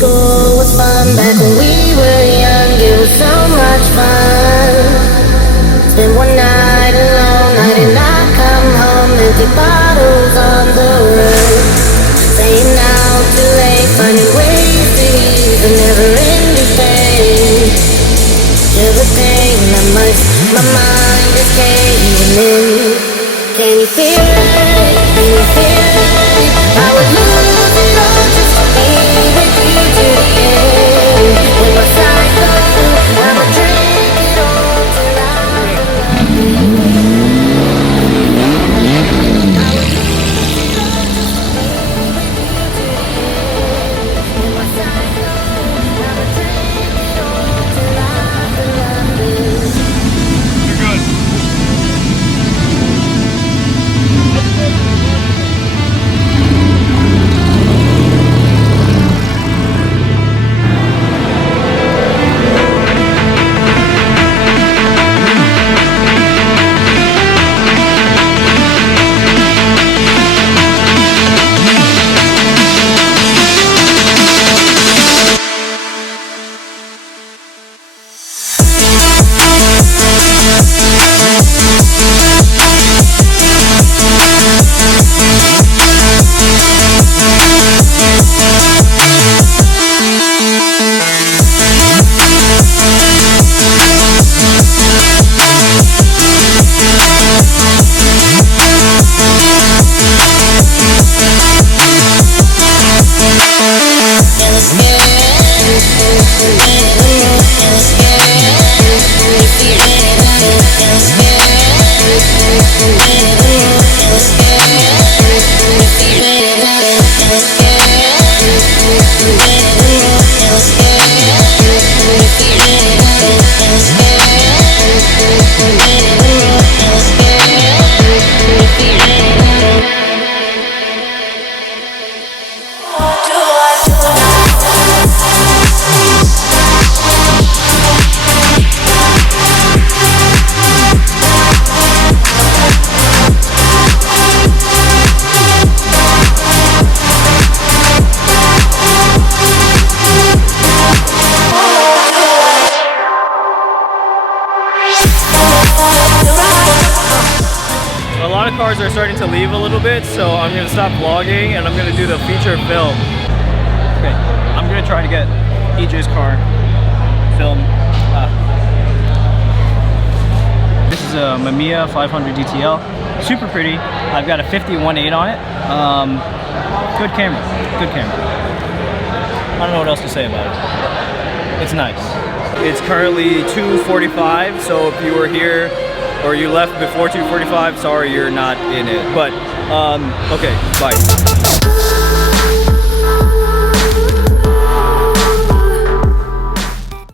School was fun back when we were young, it was so much fun. Spent one night alone, I did not come home, empty bottles on the road. Staying out too late, finding ways to ease the never-ending pain. Feel the pain that my mind is caving in. Can you feel it? Can you feel it? I would lose it all just to be with you to the end. In my cycle, I'ma drink it all till cars are starting to leave a little bit, so I'm gonna stop vlogging and I'm gonna do the feature film. Okay, I'm gonna try to get EJ's car film. This is a Mamiya 500 DTL, super pretty. I've got a 50-1.8 on it. Good camera, good camera. I don't know what else to say about it. It's nice. It's currently 2:45, so if you were here or you left before 2:45, sorry you're not in it. But, okay, bye.